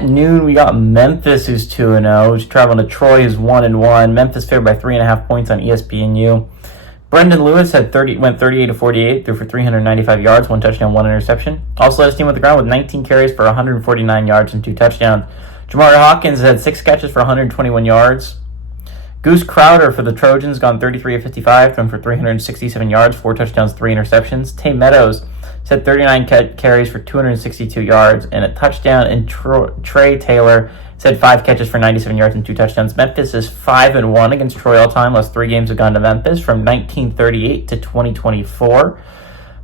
At noon, we got Memphis, who's 2-0, who's traveling to Troy, who's 1-1. Memphis favored by 3.5 points on ESPNU. Brendan Lewis went 38-48, threw for 395 yards, 1 touchdown, 1 interception. Also led his team on the ground with 19 carries for 149 yards and 2 touchdowns. Jamari Hawkins had 6 catches for 121 yards. Goose Crowder for the Trojans gone 33-55, thrown for 367 yards, 4 touchdowns, 3 interceptions. Tay Meadows had 39 carries for 262 yards and a touchdown. And Trey Taylor had 5 catches for 97 yards and 2 touchdowns. Memphis is 5-1 against Troy all time. Last 3 games have gone to Memphis from 1938 to 2024.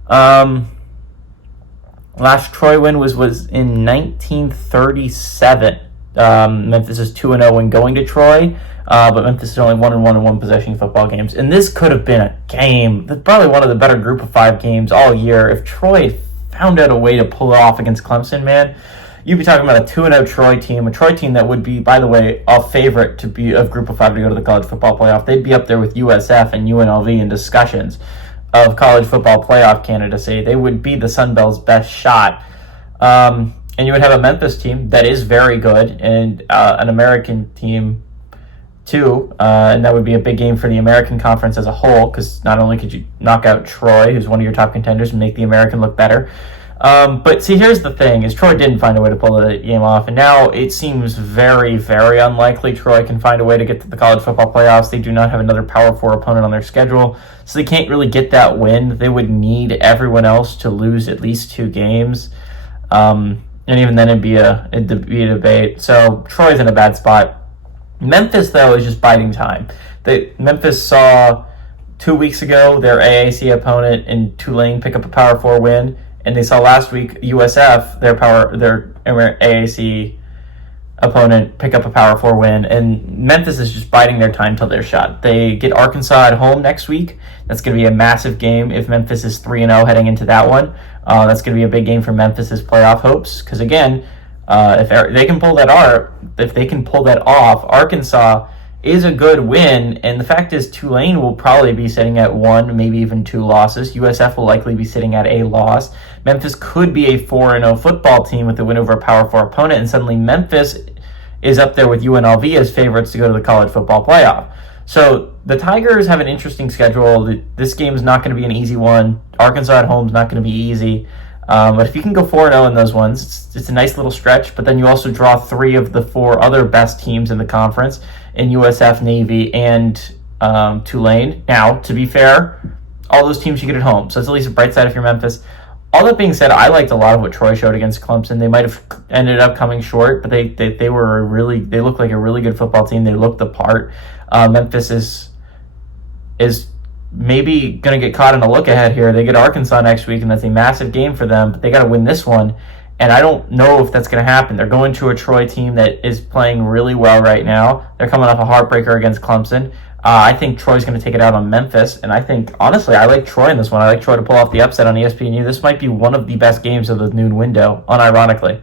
Last Troy win was in 1937. Memphis is 2-0 when going to Troy, but Memphis is only 1-1 in one possession football games. And this could have been a game, probably one of the better group of 5 games all year. If Troy found out a way to pull it off against Clemson, man, you'd be talking about a 2-0 Troy team, a Troy team that would be, by the way, a favorite to be of group of 5 to go to the college football playoff. They'd be up there with USF and UNLV in discussions of college football playoff candidacy. They would be the Sun Belt's best shot. And you would have a Memphis team that is very good and an American team too. And that would be a big game for the American Conference as a whole, because not only could you knock out Troy, who's one of your top contenders, and make the American look better. But see, here's the thing, is Troy didn't find a way to pull the game off. And now it seems very, very unlikely Troy can find a way to get to the college football playoffs. They do not have another Power 4 opponent on their schedule, so they can't really get that win. They would need everyone else to lose at least 2 games. And even then it'd be a debate. So Troy's in a bad spot. Memphis, though, is just biding time. Memphis saw 2 weeks ago their AAC opponent in Tulane pick up a Power 4 win, and they saw last week USF, their AAC opponent, pick up a Power 4 win, and Memphis is just biding their time till their shot. They get Arkansas at home next week. That's going to be a massive game if Memphis is 3-0 heading into that one. That's going to be a big game for Memphis's playoff hopes, because again, if they can pull that off, Arkansas is a good win, and the fact is Tulane will probably be sitting at 1, maybe even 2 losses. USF will likely be sitting at a loss. Memphis could be a 4-0 football team with a win over a Power 4 opponent, and suddenly Memphis is up there with UNLV as favorites to go to the college football playoff. So the Tigers have an interesting schedule. This game is not going to be an easy one. Arkansas at home is not going to be easy. But if you can go 4-0 in those ones, it's a nice little stretch. But then you also draw 3 of the 4 other best teams in the conference in USF, Navy, and Tulane. Now, to be fair, all those teams you get at home. So it's at least a bright side if you're Memphis. All that being said, I liked a lot of what Troy showed against Clemson. They might have ended up coming short, but they looked like a really good football team. They looked the part. Memphis is maybe going to get caught in a look ahead here. They get Arkansas next week, and that's a massive game for them, but they got to win this one, and I don't know if that's going to happen. They're going to a Troy team that is playing really well right now. They're coming off a heartbreaker against Clemson. I think Troy's going to take it out on Memphis, and I think, honestly, I like Troy in this one. I like Troy to pull off the upset on ESPNU. This might be one of the best games of the noon window, unironically.